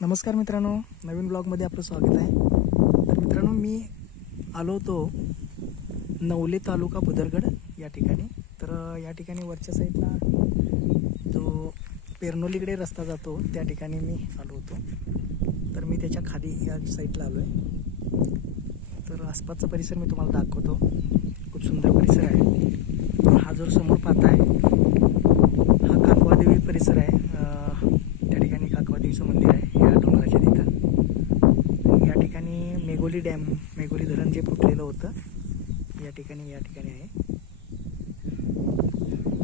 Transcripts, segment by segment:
नमस्कार मित्रांनो, नवीन ब्लॉगमध्ये आपलं स्वागत आहे। तर मित्रांनो, मी आलो होतो नवले तालुका बुदरगड या ठिकाणी। तर या ठिकाणी वरच्या साईडला जो पेरनोलीकडे रस्ता जातो त्या ठिकाणी मी आलो होतो। तर मी त्याच्या खाली या साईडला आलो आहे। तर आसपासचा परिसर मी तुम्हाला दाखवतो। खूप सुंदर परिसर आहे। हा जो समोर पाहताय हा काकवादेवी परिसर आहे। त्या ठिकाणी काकवादेवीचं मंदिर आहे या डोंगराच्या तिथं। या ठिकाणी मेघोली डॅम, मेघोली धरण जे फुटलेलं होतं या ठिकाणी आहे।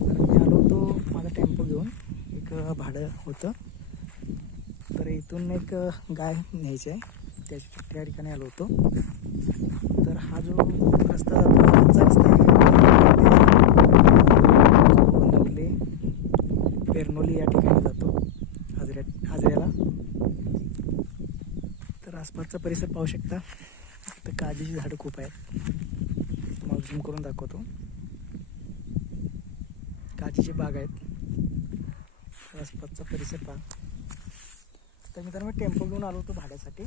तर मी आलो होतो माझा टेम्पो घेऊन, एक भाडं होतं। तर इथून एक गाय न्यायची आहे, त्या ठिकाणी आलो होतो। तर हा जो रस्ता जातो आजचा रस्ता आहे, जो नवले पेरनोली या ठिकाणी जातो हाजऱ्याला। तर आसपासचा परिसर पाहू शकता। तर काजीची झाडं खूप आहेत, तुम्हाला झूम करून दाखवतो। काजीची बाग आहेत। आसपासचा परिसर पहा। तर मित्रांनो, मी टेम्पो घेऊन आलो होतो भाड्यासाठी।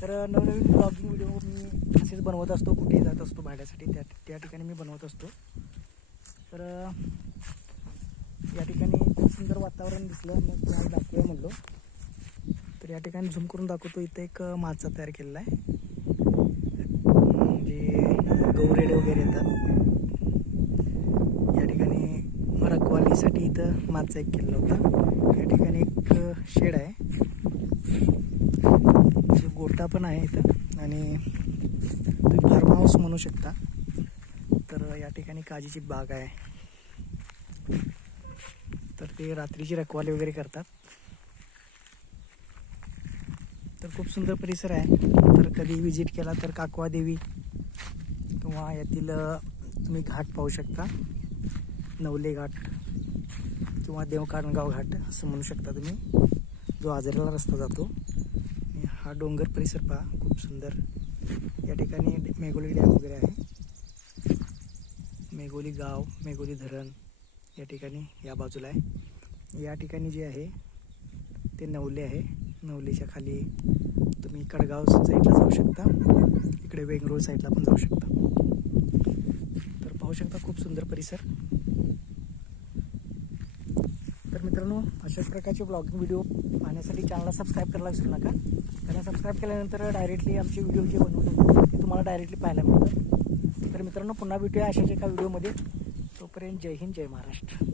तर नवनवीन ब्लॉगिंग व्हिडिओ मी असेच बनवत असतो, कुठेही जात असतो भाड्यासाठी, त्या ठिकाणी मी बनवत असतो। तर या ठिकाणी खूप सुंदर वातावरण दिसलं, मग तुम्हाला दाखवूया म्हणलो। तर या ठिकाणी झूम करून दाखवतो। इथं एक माचा तयार केलेला आहे, म्हणजे गौरेडे वगैरे येतात या ठिकाणी। रखवालीसाठी इथं माचा एक केलेला होता। या ठिकाणी एक शेड आहे, जो गोठा पण आहे इथं, आणि तुम्ही फार्म हाऊस म्हणू शकता। तर या ठिकाणी काजीची बाग आहे। तर ते रात्रीची रखवाली वगैरे करतात। तर खूप सुंदर परिसर आहे। तर कधी विजिट केला तर काकवादेवी किंवा यातील तुम्ही घाट पाहू शकता, नवले घाट किंवा देवकारणगाव घाट असं म्हणू शकता तुम्ही, जो आजऱ्याला रस्ता जातो। हा डोंगर परिसर पहा, खूप सुंदर। या ठिकाणी मेघोली डॅम वगैरे आहे, मेघोली गाव, मेघोली धरण या ठिकाणी या बाजूला आहे। या ठिकाणी जे आहे ते नवले आहे। नवलेच्या खाली तुम्ही कडगाव साईडला जाऊ शकता, इकडे वेंगरोळ साईडला पण जाऊ शकता। तर पाहू शकता खूप सुंदर परिसर। तर मित्रांनो, अशाच प्रकारचे ब्लॉगिंग व्हिडिओ पाहण्यासाठी चॅनलला सबस्क्राईब करायला विसरू नका, कारण सबस्क्राईब केल्यानंतर डायरेक्टली आमचे व्हिडिओ जे बनवतो ते तुम्हाला डायरेक्टली पाहायला मिळतात। तर मित्रांनो, पुन्हा भेटूया अशाच एका व्हिडिओमध्ये। तोपर्यंत जय हिंद, जय महाराष्ट्र।